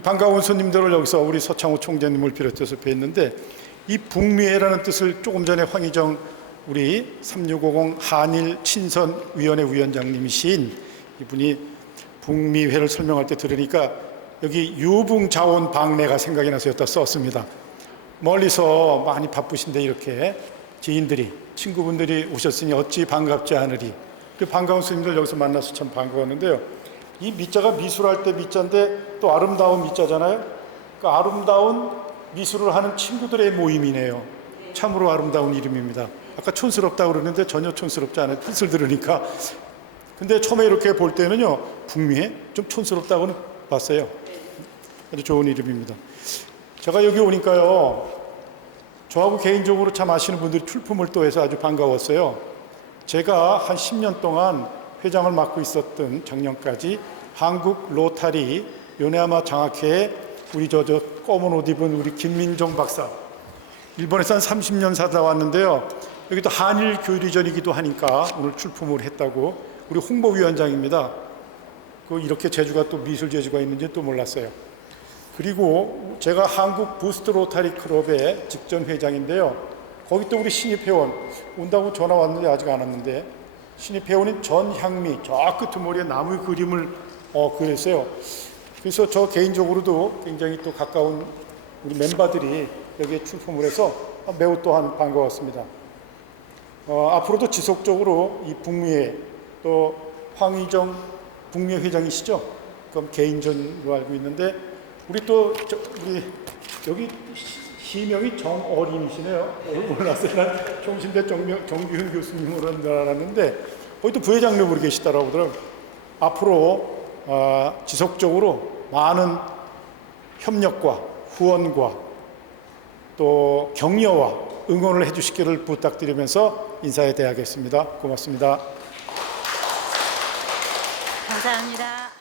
반가운 손님들을 여기서 우리 서창호 총재님을 비롯해서 뵀는데 이 북미회라는 뜻을 조금 전에 황희정 우리 3650 한일 친선위원회 위원장님이신 이분이 북미회를 설명할 때 들으니까 여기 유붕 자원 방내가 생각이 나서 여기다 썼습니다. 멀리서 많이 바쁘신데 이렇게 지인들이 친구분들이 오셨으니 어찌 반갑지 않으리 그 반가운 스님들 여기서 만나서 참 반가웠는데요 이 미자가 미술할 때 미자인데 또 아름다운 미자잖아요. 그 아름다운 미술을 하는 친구들의 모임이네요. 참으로 아름다운 이름입니다. 아까 촌스럽다고 그러는데 전혀 촌스럽지 않아요 뜻을 들으니까. 근데 처음에 이렇게 볼 때는요 북미에 좀 촌스럽다고는 봤어요. 아주 좋은 이름입니다. 제가 여기 오니까요 저하고 개인적으로 참 아시는 분들이 출품을 또 해서 아주 반가웠어요. 제가 한 10년 동안 회장을 맡고 있었던 작년까지 한국 로타리 요네야마 장학회에 우리 저 저 검은 옷 입은 우리 김민정 박사 일본에서 한 30년 살다 왔는데요. 여기도 한일 교류전이기도 하니까 오늘 출품을 했다고 우리 홍보위원장입니다. 그 이렇게 재주가 또 미술 재주가 있는지 또 몰랐어요. 그리고 제가 한국 부스트 로타리 클럽의 직전 회장인데요. 거기 또 우리 신입 회원 온다고 전화 왔는데 아직 안 왔는데 신입 회원인 전향미 저 끄트머리에 나무 그림을 어, 그렸어요. 그래서 저 개인적으로도 굉장히 또 가까운 우리 멤버들이 여기에 출품을 해서 매우 또한 반가웠습니다. 어, 앞으로도 지속적으로 이 북미회 또 황희정 북미 회장이시죠? 그럼 개인전으로 알고 있는데 우리 또 저, 우리 여기 시- 시명이 정어린이시네요. 몰랐어요. 난 총신대 정규훈 교수님으로 한줄 알았는데 거기 또 부회장님 우리 계시더라고요. 그럼 앞으로 아, 지속적으로 많은 협력과 후원과 또 격려와 응원을 해주시기를 부탁드리면서 인사에 대하겠습니다. 고맙습니다. 감사합니다.